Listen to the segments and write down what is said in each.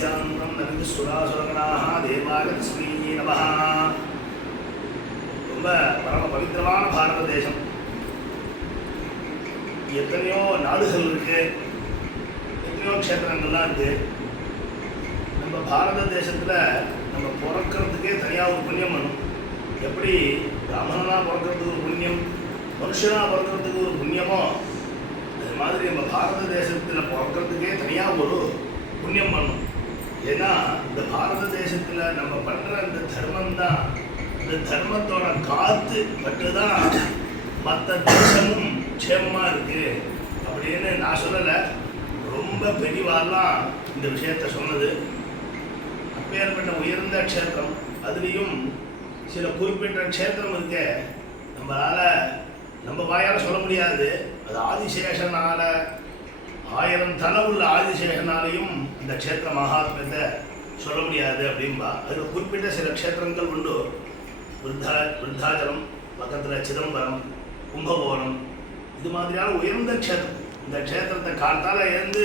தேவஸ்யாந்தம் நவிந்து சுராசுரகணாக தேவாய தஸ்மை நமஹ. ரொம்ப பரம பவித்திரமான பாரத தேசம். எத்தனையோ நாடுகள் இருக்கு, எத்தனையோ க்ஷேத்திரங்கள்லாம் இருக்கு. நம்ம பாரத தேசத்தில் நம்ம பிறக்கிறதுக்கே தனியாக ஒரு புண்ணியம் பண்ணும். எப்படி பிராமணனாக பிறக்கிறதுக்கு ஒரு புண்ணியம், மனுஷனாக பிறக்கிறதுக்கு ஒரு புண்ணியமோ, அது மாதிரி நம்ம பாரத தேசத்தில் பிறக்கிறதுக்கே தனியாக ஒரு புண்ணியம் பண்ணும். ஏன்னா இந்த பாரத தேசத்தில் நம்ம பண்ணுற இந்த தர்மம் தான், இந்த தர்மத்தோட காற்று பட்டு தான் மற்ற தேசமும் க்ஷேமமாக இருக்குது அப்படின்னு நான் சொல்லலை. ரொம்ப பெரியவாரெலாம் இந்த விஷயத்த சொன்னது. அப்பேற்பட்ட உயர்ந்த க்ஷேத்திரம், அதுலேயும் சில குறிப்பிட்ட க்ஷேத்திரம் இருக்க நம்ம வாயால் சொல்ல முடியாது. அது ஆதிசேஷனால், 1000 தலை உள்ள ஆதிசேஷனாலையும் இந்த க்ஷேத்திர மகாத்மியத்தை சொல்ல முடியாது அப்படின்பா. அதில் குறிப்பிட்ட சில க்ஷேத்திரங்கள் உண்டு. விருத்தாச்சலம் பக்கத்தில் சிதம்பரம், கும்பகோணம், இது மாதிரியான உயர்ந்த க்ஷேத்திரம். இந்த க்ஷேத்திரத்தை காத்தால் இருந்து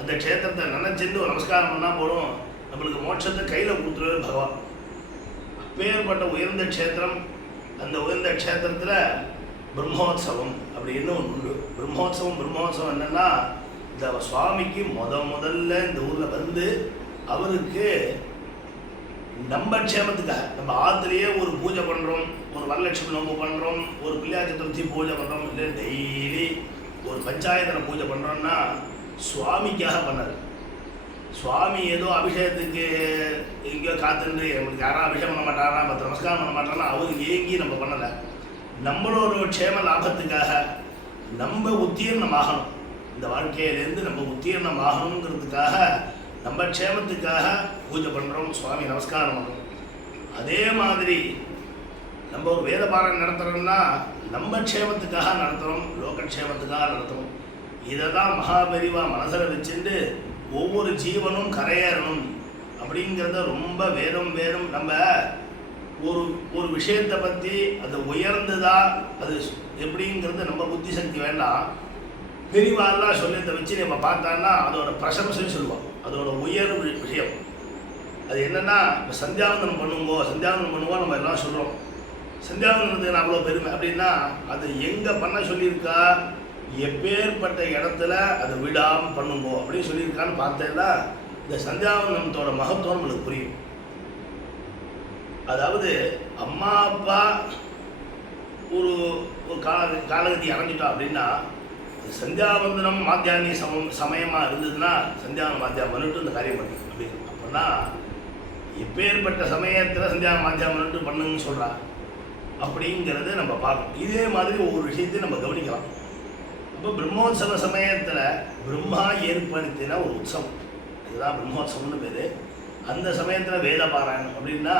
அந்த க்ஷேத்திரத்தை நினைச்சிருந்து ஒரு நமஸ்காரம் பண்ணால் போடும், நம்மளுக்கு மோட்சத்தை கையில் கொடுத்துருவே பகவான். அப்பேற்பட்ட உயர்ந்த க்ஷேத்திரம். அந்த உயர்ந்த க்ஷேத்திரத்தில் பிரம்மோத்சவம் அப்படின்னு ஒன்று உண்டு. பிரம்மோத்சவம் என்னென்னா, இந்த சுவாமிக்கு முதல்ல இந்த ஊரில் வந்து அவருக்கு நம்ம க்ஷேமத்துக்காக நம்ம ஆற்றுலேயே ஒரு பூஜை பண்ணுறோம், ஒரு வரலட்சுமி நோம்பு பண்ணுறோம், ஒரு பிள்ளையார் சதுர்த்தி பூஜை பண்ணுறோம், இல்லை டெய்லி ஒரு பஞ்சாயத்தில் பூஜை பண்ணுறோம்னா சுவாமிக்காக பண்ணார். சுவாமி ஏதோ அபிஷேகத்துக்கு எங்கேயோ காத்துட்டு நம்மளுக்கு யாரும் அபிஷேகம் பண்ண மாட்டாரா, 10 நமஸ்காரம் பண்ண மாட்டாரா, அவருக்கு ஏங்கி நம்ம பண்ணலை. நம்மளோட க்ஷேம லாபத்துக்காக நம்ம உத்தீர்ணம் ஆகணும், இந்த வாழ்க்கையிலேருந்து நம்ம உத்தீர்ணம் ஆகணுங்கிறதுக்காக நம்ம க்ஷேமத்துக்காக பூஜை பண்ணுறோம், சுவாமி நமஸ்காரம் பண்ணுறோம். அதே மாதிரி நம்ம ஒரு வேத பாராயணம் நடத்துகிறோம்னா நம்ம க்ஷேமத்துக்காக நடத்துகிறோம், லோகக்ஷேமத்துக்காக நடத்துகிறோம். இதை தான் மகாபெரிவா மனசில் வச்சுட்டு ஒவ்வொரு ஜீவனும் கரையேறணும் அப்படிங்கிறத ரொம்ப வேதம் நம்ம ஒரு விஷயத்தை பற்றி அது உயர்ந்ததா அது எப்படிங்கிறது நம்ம புத்தி சக்தி வேண்டாம். பெரியவாள்லாம் சொல்லியதை வச்சு நம்ம பார்த்தான்னா அதோட பிரசம்சைன்னு சொல்லுவோம், அதோட உயர்வு விஷயம். அது என்னென்னா, இப்போ சந்தியாவந்தனம் பண்ணுவோம் நம்ம எல்லாம் சொல்கிறோம். சந்தியாவந்தனத்துக்கு அவ்வளோ பெருமை அப்படின்னா அது எங்கே பண்ண சொல்லியிருக்கா, எப்பேற்பட்ட இடத்துல அதை விடாமல் பண்ணுங்கோ அப்படின்னு சொல்லியிருக்கான்னு பார்த்தேன்னா இந்த சந்தியாவந்தனத்தோட மகத்துவம் நம்மளுக்கு புரியும். அதாவது அம்மா அப்பா ஒரு காலகதி அடைஞ்சிட்டோம் அப்படின்னா சந்தியாவந்தனம் மாத்தியானி சமயமாக இருந்ததுன்னா சந்தியாவனம் மாத்தியானம் பண்ணிட்டு இந்த காரியம் பண்ணி அப்படின்னு அப்படின்னா எப்பேற்பட்ட சமயத்தில் சந்தியாவனம் மாத்தியானம் பண்ணிட்டு பண்ணுங்கன்னு சொல்கிறா அப்படிங்கிறத நம்ம பார்க்கணும். இதே மாதிரி ஒவ்வொரு விஷயத்தையும் நம்ம கவனிக்கலாம். அப்போ பிரம்மோத்சவ சமயத்தில் பிரம்மா ஏற்படுத்தின ஒரு உற்சவம், இதுதான் பிரம்மோத்சவம்னு பேர். அந்த சமயத்தில் வேத பாராயணம் அப்படின்னா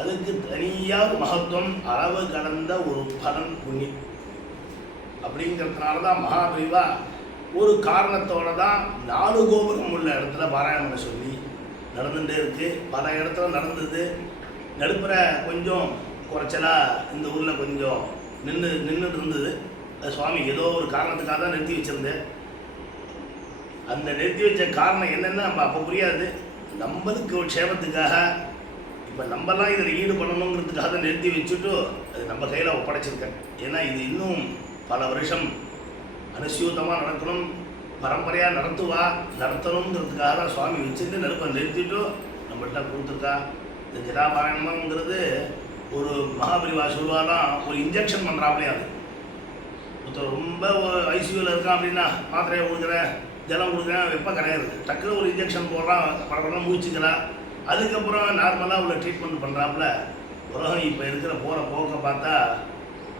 அதுக்கு தனியாக மகத்துவம், அளவு கடந்த ஒரு பலன், புண்ணியம். அப்படிங்கிறதுனால தான் மகாபெரிவா ஒரு காரணத்தோடு தான் 4 கோபுரம் உள்ள இடத்துல பாராயணம் சொல்லி நடந்துகிட்டே இருக்குது. பல இடத்துல நடந்தது. நடுப்புற கொஞ்சம் குறைச்சலாக இந்த ஊரில் கொஞ்சம் நின்றுட்டு இருந்தது. அது சுவாமி ஏதோ ஒரு காரணத்துக்காக தான் நிறுத்தி வச்சுருந்தேன். அந்த நிறுத்தி வச்ச காரணம் என்னென்னு நம்ம அப்போ புரியாது. நம்மளுக்கு ஒரு க்ஷேமத்துக்காக இப்போ நம்மலாம் இதில் ஈடுபடணுங்கிறதுக்காக தான் நிறுத்தி வச்சுட்டு அது நம்ம கையில் ஒப்படைச்சிருக்கேன். ஏன்னா இது இன்னும் பல வருஷம் அனுசியூத்தமாக நடக்கணும், பரம்பரையாக நடத்தணுங்கிறதுக்காக தான் சுவாமி வச்சுட்டு நிறுத்திட்டு நம்மள்கிட்ட கொடுத்துருக்கா. இந்த ஜடாபாராயணம்ங்கிறது ஒரு மகாபெரிவா சொல்வாலாம், ஒரு இன்ஜெக்ஷன் பண்ணுறாப்லையே. அது ஒருத்தர் ரொம்ப ஐசியூவில் இருக்கான் அப்படின்னா மாத்திரையை கொடுக்குறேன், ஜலம் கொடுக்குறேன், வெப்பம் கிடையாது, டக்குனு ஒரு இன்ஜெக்ஷன் போடுறான், படப்படம் முடிச்சுக்கலாம். அதுக்கப்புறம் நார்மலாக உள்ள ட்ரீட்மெண்ட் பண்ணுறாப்புல உலகம் இப்போ இருக்கிற போகிற போக்க பார்த்தா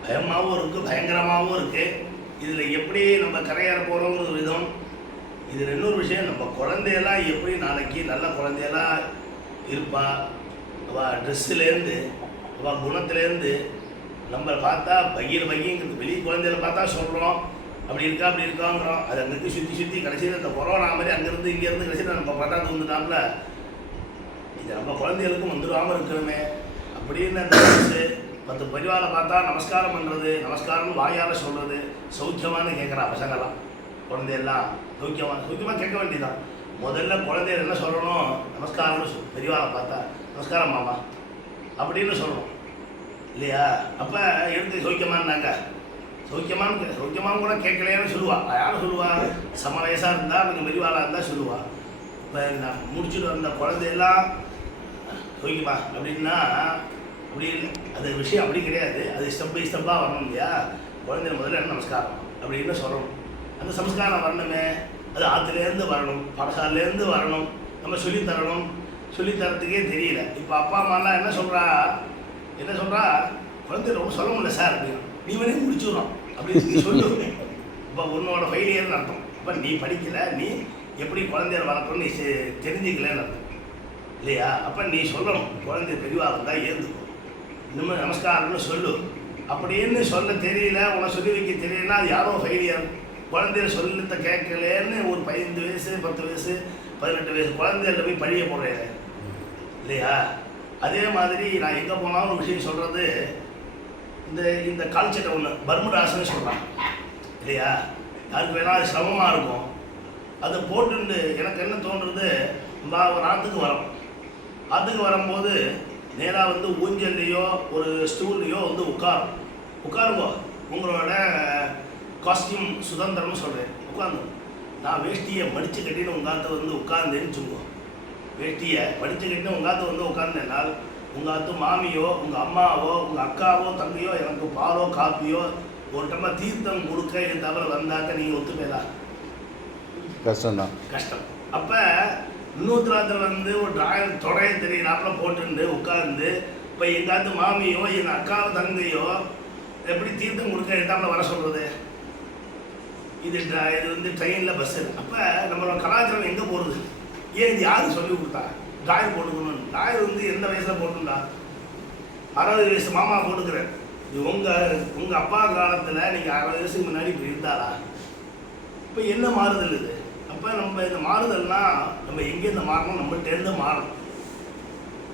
பயமாகவும் இருக்குது, பயங்கரமாகவும் இருக்குது. இதில் எப்படி நம்ம கரையேற போகிறோங்கிற விதம். இதில் இன்னொரு விஷயம், நம்ம குழந்தையெல்லாம் எப்படி நாளைக்கு நல்ல குழந்தையெல்லாம் இருப்பா, அவள் ட்ரெஸ்ஸுலேருந்து அவள் குணத்துலேருந்து நம்ம பார்த்தா பையங்கிறது வெளியே குழந்தையில பார்த்தா சொல்கிறோம் அப்படி இருக்காங்கிறோம். அது அங்கேருந்து சுற்றி கடைசியில் இந்த கொரோனா மாதிரி அங்கேருந்து இங்கேருந்து கடைசியில் நம்ம பார்த்தா வந்துட்டாப்புல இது நம்ம குழந்தைகளுக்கும் வந்துடாமல் இருக்கணுமே அப்படின்னு அந்த 10 பரிவாரை பார்த்தா நமஸ்காரம் பண்ணுறது, நமஸ்காரம்னு வாயால் சொல்கிறது, சௌக்கியமானு கேட்குறா பசங்கள்லாம். குழந்தையெல்லாம் சௌக்கியமாக கேட்க வேண்டியதான். முதல்ல குழந்தைய என்ன சொல்லணும்? நமஸ்காரம்னு சொல்லணும். பெரியவாளை பார்த்தா நமஸ்காரம் மாமா அப்படின்னு சொல்லணும் இல்லையா? அப்போ எடுத்து சௌக்கியமானாங்க, சௌக்கியமானு கூட கேட்கலையான்னு சொல்லுவாள். யாரும் சொல்லுவா? சம வயசாக இருந்தால் கொஞ்சம் பெரியவாளாக இருந்தால் சொல்லுவாள். இப்போ நான் முடிச்சுட்டு வந்த குழந்தையெல்லாம் சௌக்கியமா அப்படின்னா அப்படி இல்லை. அது விஷயம் அப்படி கிடையாது. அது ஸ்டெப் பை ஸ்டெப்பாக வரணும் இல்லையா? குழந்தைய முதல்ல என்ன நமஸ்காரம் அப்படின்னு சொல்லணும். அந்த சம்ஸ்காரம் வரணுமே, அது ஆற்றுலேருந்து வரணும், பாடசாலையிலேருந்து வரணும், நம்ம சொல்லித்தரணும். சொல்லித்தரத்துக்கே தெரியல. இப்போ அப்பா அம்மாலாம் என்ன சொல்கிறா? குழந்தை ரொம்ப சொல்ல முடியல சார் அப்படின்னு. நீ வேணே முடிச்சுடுறோம் அப்படின்னு சொல்லு. இப்போ உன்னோட ஃபெயிலியர்னு அர்த்தம். இப்போ நீ படிக்கலை, நீ எப்படி குழந்தைய வளர்க்கணும்னு நீ தெரிஞ்சிக்கலன்னு அர்த்தம் இல்லையா? அப்போ நீ சொல்லணும், குழந்தை பெரியவா இருந்தால் ஏந்துக்கும், இன்னும் நமஸ்காரம்னு சொல்லு அப்படின்னு சொல்ல தெரியல, உன சொல்லி வைக்க தெரியலன்னா அது யாரோ ஃபெயிலியர். குழந்தைய சொல்லத்தை கேட்கலன்னு ஒரு 15 வயசு 10 வயசு 18 வயசு குழந்தையில போய் பழிய போடுறேன் இல்லையா? அதே மாதிரி நான் எங்கே போனாலும் ஒரு விஷயம் சொல்கிறது, இந்த கால்ச்சட்டை ஒன்று பர்முடாசன்னு சொல்கிறான் இல்லையா? யாருக்கு வேணால் அது சிரமமாக இருக்கும். அதை போட்டுண்டு எனக்கு என்ன தோன்றுறது, ஒரு ஆற்றுக்கு வரும்போது நேராக வந்து ஊஞ்சல்லையோ ஒரு ஸ்டூல்லையோ வந்து உட்காருங்கோ. உங்களோட காஸ்டியூம் சுதந்திரம்னு சொல்கிறேன், உட்காந்து. நான் வேஷ்டியை மடித்து கட்டின்னு உங்காத்த வந்து உட்கார்ந்தேன்னு சொல்லுவோம். வேஷ்டியை மடித்து கட்டின்னு உங்காத்த வந்து உட்கார்ந்தேனால் உங்காத்து மாமியோ உங்கள் அம்மாவோ உங்கள் அக்காவோ தங்கையோ எனக்கு பாலோ காப்பியோ ஒரு டம்ளர் தீர்த்தம் கொடுக்க இது தவிர வந்தாக்க நீங்கள் ஒத்துப்பேதா? கஷ்டம்தான், கஷ்டம். அப்போ இன்னொருத்தராத்தில் வந்து ஒரு டிராயர் தொடைய தெரியலாப்புல போட்டுருந்து உட்கார்ந்து இப்போ எங்காத்து மாமியோ எங்கள் அக்காவோ தங்கையோ எப்படி தீர்த்தம் கொடுக்க எடுத்தாப்புல வர சொல்கிறது? இது வந்து ட்ரெயினில் பஸ்ஸு. அப்போ நம்மளோட கலாச்சாரம் எங்கே போகிறது? ஏன் இது யாரும் சொல்லி கொடுத்தா டிராயர் போட்டுக்கணும்? டிராயர் வந்து எந்த வயசில் போட்டுண்டா? 60 வயசு மாமா போட்டுக்கிறேன். இது உங்கள் அப்பா காலத்தில் நீங்கள் 60 வயசுக்கு முன்னாடி இப்படி இருந்தாரா? இப்போ என்ன மாறுதல் இது? அப்போ நம்ம இந்த மாறுதல்னா நம்ம எங்கேருந்து மாறணும்? நம்மகிட்டேருந்து மாறணும்.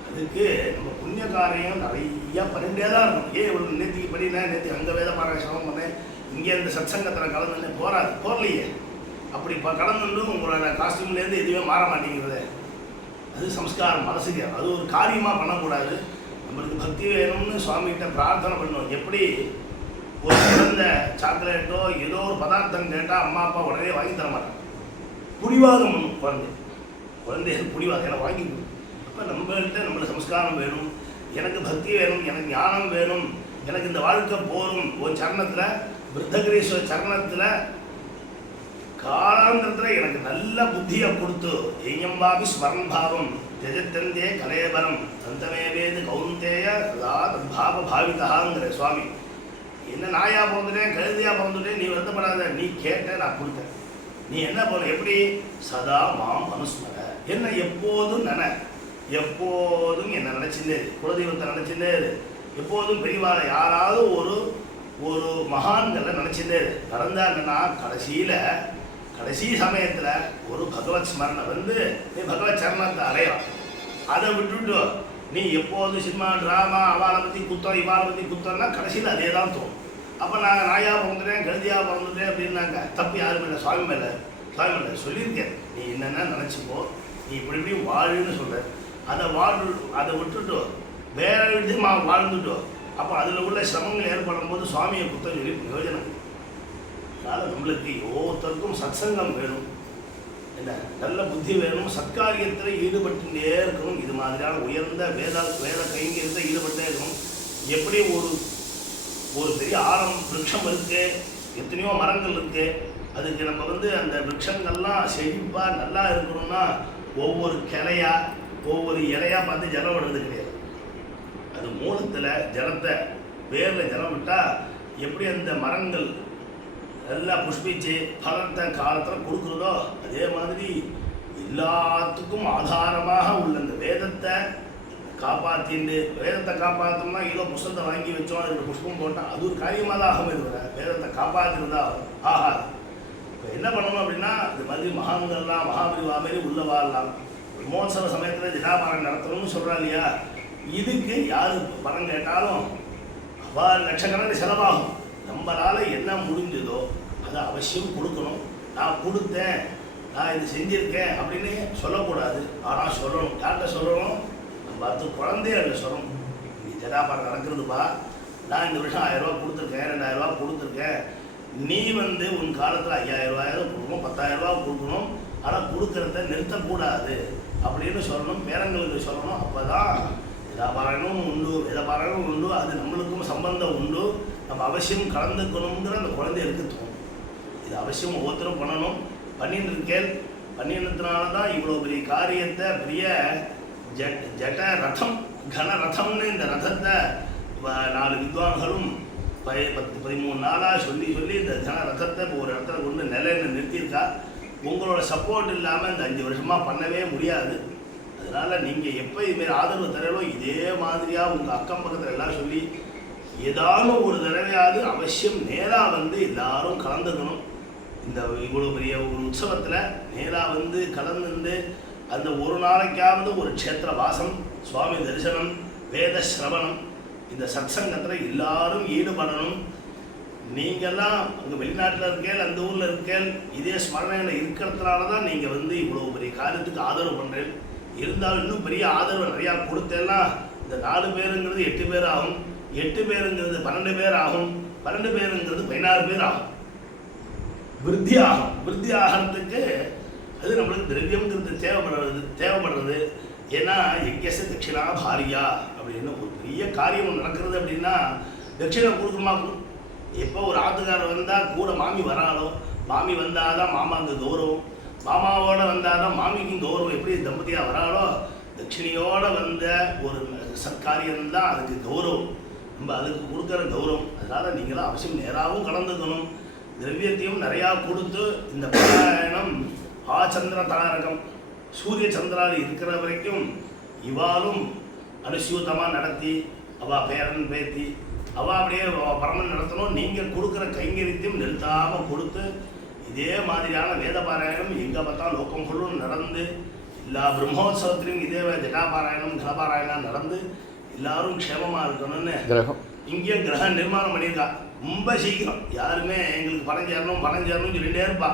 அதுக்கு நம்ம புண்ணிய காரியம் நிறையா பண்ணிகிட்டே தான் இருக்கணும். ஏன் இவ்வளோ நேற்றுக்கு படினேன், நேற்று அங்கே வேத பாராயணம் சிரமம் பண்ணேன், இங்கே இந்த சத்சங்கத்தில் கலந்துன்னு போகலையே. அப்படி இப்போ கலந்துட்டும் உங்களோட காஸ்டியூம்லேருந்து எதுவுமே மாற மாட்டேங்கிறது. அது சம்ஸ்காரம், மனசுக்கு அது ஒரு காரியமாக பண்ணக்கூடாது. நம்மளுக்கு பக்தி வேணும்னு சுவாமிகிட்ட பிரார்த்தனை பண்ணணும். எப்படி ஒரு குழந்தை சாக்லேட்டோ ஏதோ ஒரு பதார்த்தம் கேட்டால் அம்மா அப்பா உடனே வாங்கி தர மாட்டாங்க, புடிவாதம் பண்ணும். குழந்தைகள் புடிவாதம் எனக்கு வாங்கி கொடுக்கும். அப்போ நம்மள்கிட்ட நம்மளுக்கு சம்ஸ்காரம் வேணும், எனக்கு பக்தி வேணும், எனக்கு ஞானம் வேணும், எனக்கு இந்த வாழ்க்கை போகும். ஒரு சரணத்தில் விருத்தகிரீஸ்வர சரணத்தில் காலாந்தரத்தில் எனக்கு நல்ல புத்தியை கொடுத்து எய்யம்பாபி ஸ்மரண் பாவம் ஜெஜத்தந்தே கலேபரம் தந்தமேவேது கௌந்தேய சதா தத்பாவ பாவிதாங்கிற சுவாமி. என்ன நாயா பிறந்துட்டேன், கழுதியா பிறந்துட்டேன், நீ வருத்தப்படாத, நீ கேட்ட நான் கொடுத்தேன். நீ என்ன பண்ண, எப்படி சதா மாம் அனுஸ்மர, என்ன எப்போதும் எப்போதும் என்ன நினைச்சிருந்தே, குலதெய்வத்தை நினைச்சிருந்தே, எப்போதும் பெரியவாளை யாராவது ஒரு மகான்களை நினைச்சிருந்தே நடந்தாங்கன்னா கடைசி சமயத்தில் ஒரு பகவத் ஸ்மரணை வந்து நீ பகவத் சரணத்தை அடையலாம். அதை விட்டுட்டு நீ எப்போது சினிமா ட்ராமா அவளை பற்றி குத்தம் இவாளை பற்றி குத்தம்னா கடைசியில் அதே தான் தோணும். அப்போ நாங்கள் நாயாக பிறந்துட்டேன், கழுதியாக பிறந்துட்டேன் அப்படின்னாங்க தப்பு யாரும் இல்லை, சுவாமி மேலே சொல்லியிருக்கேன். நீ என்னென்ன நினச்சிப்போ, நீ இப்படி வாழுன்னு சொல்கிற, அதை விட்டுட்டு வேற விதமாக வாழ்ந்துட்டோ, அப்போ அதில் உள்ள சிரமங்கள் ஏற்படும் போது சுவாமியை குத்தம் சொல்லி பிரயோஜனம். அதனால் நம்மளுக்கு ஒவ்வொருத்தருக்கும் சத்சங்கம் வேணும், என்ன நல்ல புத்தி வேணும், சத்காரியத்தில் ஈடுபட்டுட்டே இருக்கணும். இது மாதிரியான உயர்ந்த வேத கைங்கரியத்தில் ஈடுபட்டே இருக்கணும். எப்படி ஒரு பெரிய விருட்சம் இருக்குது, எத்தனையோ மரங்கள் இருக்குது, அதுக்கு நம்ம வந்து அந்த விருட்சங்கள்லாம் செழிப்பாக நல்லா இருக்கணும்னா ஒவ்வொரு ஒவ்வொரு இலையாக பார்த்து ஜலம் விடுறது கிடையாது. அது மூலத்தில் ஜலத்தை வேரில் ஜலம் விட்டால் எப்படி அந்த மரங்கள் நல்லா புஷ்பிச்சு பலத்தை காலத்தில் கொடுக்குறதோ அதே மாதிரி எல்லாத்துக்கும் ஆதாரமாக உள்ள அந்த வேதத்தை காப்பாற்றணும்னா ஏதோ புஷ்பத்தை வாங்கி வச்சோம், அதுக்கு புஷ்பம் போட்டால் அது ஒரு காரியமாக தான் ஆகும். இது வேதத்தை காப்பாற்றிருந்தா ஆகாது. இப்போ என்ன பண்ணணும் அப்படின்னா இது மாதிரி மகான்கள்லாம் மகாபிரிவா மாரி உள்ள வாழலாம். பிரம்மோத்சவ சமயத்தில் ஜடாபாரம் நடத்தணும்னு சொல்கிறா இல்லையா? இதுக்கு யார் பணம் கேட்டாலும் அவள் லட்சக்கணக்கில் செலவாகும். நம்மளால் என்ன முடிஞ்சதோ அதை அவசியம் கொடுக்கணும். நான் கொடுத்தேன், நான் இது செஞ்சுருக்கேன் அப்படின்னு சொல்லக்கூடாது. ஆனால் சொல்லணும். யார்கிட்ட சொல்லணும்? நம்ம 10 குழந்தைகள் சொல்லணும். நீ ஜடாபாரம் நடக்கிறதுப்பா, நான் இந்த வருஷம் 1000 ரூபா கொடுத்துருக்கேன், 2000 ரூபா கொடுத்துருக்கேன், நீ வந்து உன் காலத்தில் 5000 ரூபாயாவது கொடுக்கணும், 10,000 ரூபா கொடுக்கணும், ஆனால் கொடுக்கறத நிறுத்தக்கூடாது அப்படின்னு சொல்லணும். பேரங்களுக்கு சொல்லணும். அப்போ தான் வேதபாராயணமும் உண்டு, வேதபாராயணமும் உண்டு, அது நம்மளுக்கும் சம்பந்தம் உண்டு, நம்ம அவசியம் கலந்துக்கணுங்கிற அந்த குழந்தைகளுக்கு தோணும். இது அவசியம் ஒவ்வொருத்தரும் பண்ணணும். பண்ணினதுனால தான் இவ்வளோ பெரிய காரியத்தை, பெரிய ஜட ரதம், கன ரதம்னு இந்த ரதத்தை 4 வித்வான்களும் 13 நாளாக சொல்லி இந்த கன ரதத்தை இப்போ ஒரு இடத்துல கொண்டு நிலையில் நிறுத்தியிருக்கா. உங்களோட சப்போர்ட் இல்லாமல் இந்த 5 வருஷமாக பண்ணவே முடியாது. அதனால் நீங்கள் எப்போ இதுமாரி ஆதரவு தரலோ இதே மாதிரியாக உங்கள் அக்கம் பக்கத்தில் எல்லாம் சொல்லி ஏதாலும் ஒரு தடவையாவது அவசியம் நேராக வந்து எல்லாரும் கலந்துக்கணும். இந்த இவ்வளோ பெரிய ஒரு உற்சவத்தில் நேராக வந்து கலந்துருந்து அந்த ஒரு நாளைக்காவது ஒரு க்ஷேத்திர வாசம், சுவாமி தரிசனம், வேத சிரவணம், இந்த சத்சங்கத்தில் எல்லாரும் ஈடுபடணும். நீங்கள்லாம் அங்கே வெளிநாட்டில் இருக்கேன், அந்த ஊரில் இருக்கேன், இதே ஸ்மரணையில் இருக்கிறதுனால தான் நீங்கள் வந்து இவ்வளோ பெரிய காரியத்துக்கு ஆதரவு பண்ணுறேன். இருந்தாலும் இன்னும் பெரிய ஆதரவு நிறையா கொடுத்தேன்னா இந்த 4 பேருங்கிறது 8 பேர் ஆகும், 8 பேருங்கிறது 12 பேர் ஆகும், 12 பேருங்கிறது 16 பேர் ஆகும். விருத்தி ஆகும். விருத்தி ஆகிறதுக்கு அது நம்மளுக்கு திரவியம்ங்கிறது தேவைப்படுறது. ஏன்னா யஜ்ஞஸ தட்சிணா பாரியா அப்படின்னு ஒரு பெரிய காரியம் நடக்கிறது அப்படின்னா தட்சிணை கொடுக்குமா? எப்போ ஒரு ஆத்துக்காரர் வந்தால் கூட மாமி வராளோ, மாமி வந்தால் தான் மாமாவுக்கு கௌரவம், மாமாவோட வந்தால் தான் மாமிக்கும் கௌரவம். எப்படி தம்பதியாக வராளோ தட்சிணையோடு வந்த ஒரு சத்காரியம்தான் அதுக்கு கௌரவம், நம்ம அதுக்கு கொடுக்குற கௌரவம். அதனால் நீங்களாம் அவசியம் நேராகவும் கலந்துக்கணும். திரவியத்தையும் நிறையா கொடுத்து இந்த பாராயணம் ஆச்சந்திர தாரகம், சூரிய சந்திரால் இருக்கிற வரைக்கும் இவாலும் அனுசூதமாக நடத்தி அவள் பேரன் பேத்தி அவள் அப்படியே பரமன் நடத்தணும். நீங்கள் கொடுக்குற கைங்கரியத்தையும் நிறுத்தாமல் கொடுத்து இதே மாதிரியான வேத பாராயணம் எங்கே பார்த்தா லோகம் ஃபுல்லும் நடந்து எல்லா பிரம்மோத்சவத்திலையும் இதே ஜடாபாராயணம் கனபாராயணம் நடந்து எல்லாரும் க்ஷேமமாக இருக்கணும்னு இங்கேயும் கிரக நிர்மாணம் பண்ணியிருக்கா. ரொம்ப சீக்கிரம் யாருமே எங்களுக்கு பணம் சேரணும்னு சொல்லிகிட்டே இருப்பா.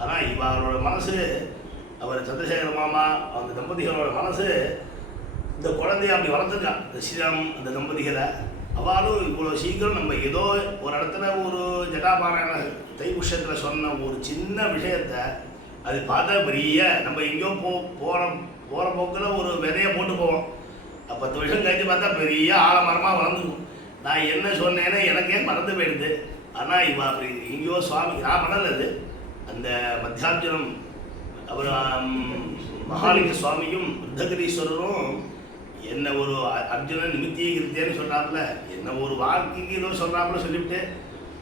ஆனால் அவரோட மனசு, அவர் சந்திரசேகர மாமா அந்த தம்பதிகளோட மனசு இந்த குழந்தைய அப்படி வளர்த்துருக்கா. இந்த ஸ்ரீராம் அந்த தம்பதிகளை அவளும் இவ்வளோ சீக்கிரம் நம்ம ஏதோ ஒரு இடத்துல ஒரு ஜடாபாராயண தைபுஷத்தில் சொன்ன ஒரு சின்ன விஷயத்தை அது பார்த்தா பெரிய நம்ம எங்கேயோ போகிற போக்கில் ஒரு விதையை போட்டு போவோம். 10 வருஷம் கழித்து பார்த்தா பெரிய ஆலமரமாக வளர்ந்துக்கும். நான் என்ன சொன்னேன்னு எனக்கே மறந்து போயிடுது. ஆனால் இவ அப்படி எங்கேயோ சுவாமி நான் பண்ணலது அந்த மத்தியாஞ்சனம் அவர் மகாலிங்க சுவாமியும் ருத்தகிரீஸ்வரரும் என்ன ஒரு அர்ஜுனன் நிமித்தியேன்னு சொல்கிறாப்புல, என்ன ஒரு வாழ்க்கைக்கு ஏதோ சொல்கிறாப்புல சொல்லிவிட்டு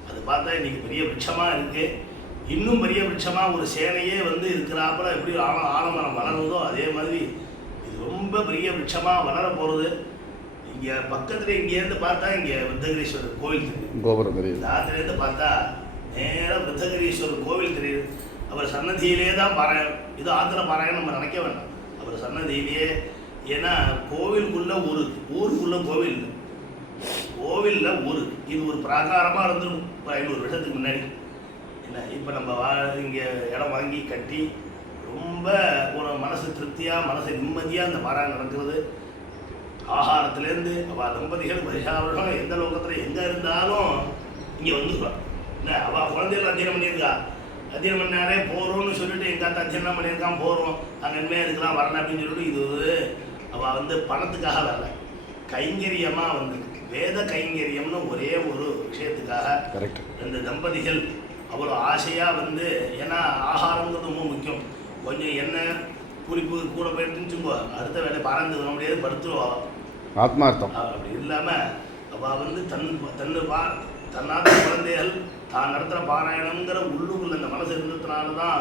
அது பார்த்தா இன்றைக்கி பெரிய விருட்சமாக இருக்குது. இன்னும் பெரிய விருட்சமாக ஒரு சேனையே வந்து இருக்கிறாப்புல எப்படி ஆலமரம் வளருதோ அதே மாதிரி இது ரொம்ப பெரிய விருட்சமாக வளர போகிறது. இங்கே பக்கத்தில் இங்கேருந்து பார்த்தா இங்கே விருத்தகிரீஸ்வரர் கோவில் தெரியுது, கோபுரம் தெரியுது. ராத்திரிலேருந்து பார்த்தா நேராக விருத்தகிரீஸ்வரர் கோவில் தெரியுது. அவர் சன்னதியிலே தான் பாராயணம். இது ஆத்திர பாராயணம் நம்ம நினைக்க வேண்டாம். அவர் சன்னதியிலேயே, ஏன்னா கோவிலுக்குள்ள ஊருக்குள்ள கோவில் கோவிலில் இது ஒரு பிராகாரமாக இருந்துடும் 500 வருஷத்துக்கு முன்னாடி. என்ன இப்போ நம்ம இங்கே இடம் வாங்கி கட்டி ரொம்ப ஒரு மனசு திருப்தியாக மனசு நிம்மதியாக அந்த பாராயணம் நடக்கிறது. ஆகாரத்துலேருந்து அவள் தம்பதிகள் வருஷம் எந்த லோகத்தில் எங்கே இருந்தாலும் இங்கே வந்துடுவாள். என்ன அவள் குழந்தைகள் அத்தியனம் பண்ணியிருக்கா, அத்தியனம் பண்ணாலே போகிறோன்னு சொல்லிட்டு எங்கள் அத்தை அத்தியனம் பண்ணியிருக்கான் போகிறோம் அங்கே உண்மையாக இருக்கலாம் வரணும் அப்படின்னு சொல்லிட்டு இது அவள் வந்து பணத்துக்காக வரல, கைங்கரியமாக வந்து வேத கைங்கரியம்னு ஒரே ஒரு விஷயத்துக்காக இந்த தம்பதிகள் அவ்வளோ ஆசையாக வந்து, ஏன்னா ஆகாரங்கிறது ரொம்ப முக்கியம். கொஞ்சம் எண்ணெய் புளிப்பு கூட போயிட்டுச்சுங்கோ அடுத்த வேலை பறந்து வர முடியாது, படுத்துருவோம் ஆத்மார்த்தம். அப்படி இல்லாமல் அவள் வந்து தன்னாத குழந்தைகள் தான் நடத்துகிற பாராயணங்கிற உள்ளுக்குள்ள அந்த மனசு இருந்ததுனால தான்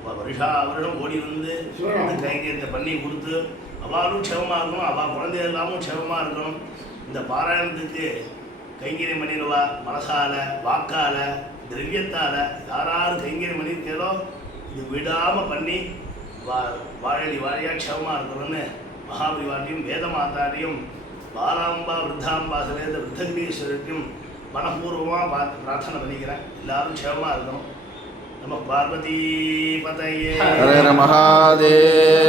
அவள் வருஷம் ஓடி வந்து கைங்கரியத்தை பண்ணி கொடுத்து அவளும் க்ஷேமமாக இருக்கணும், அவள் குழந்தை எல்லாமும் க்ஷேமமாக இருக்கணும். இந்த பாராயணத்துக்கு கைங்கரியம் பண்ணிடுவா மனசால் வாக்கால் திரவியத்தால் யார் கைங்கரியம் பண்ணியிருக்கேளோ இது விடாமல் பண்ணி வாழையாக க்ஷேமமாக இருக்கணும்னு மகாபரிவாட்டியும் வேத மாதாட்டையும் பாலாம்பா விருத்தாம்பா சமேத விருத்தகிரீஸ்வரத்தையும் மனப்பூர்வமாக பிரார்த்தனை பண்ணிக்கிறேன். எல்லாரும் க்ஷேமமாக இருக்கணும். நம பார்வதி பதையே ஹர ஹர மகாதேவ்.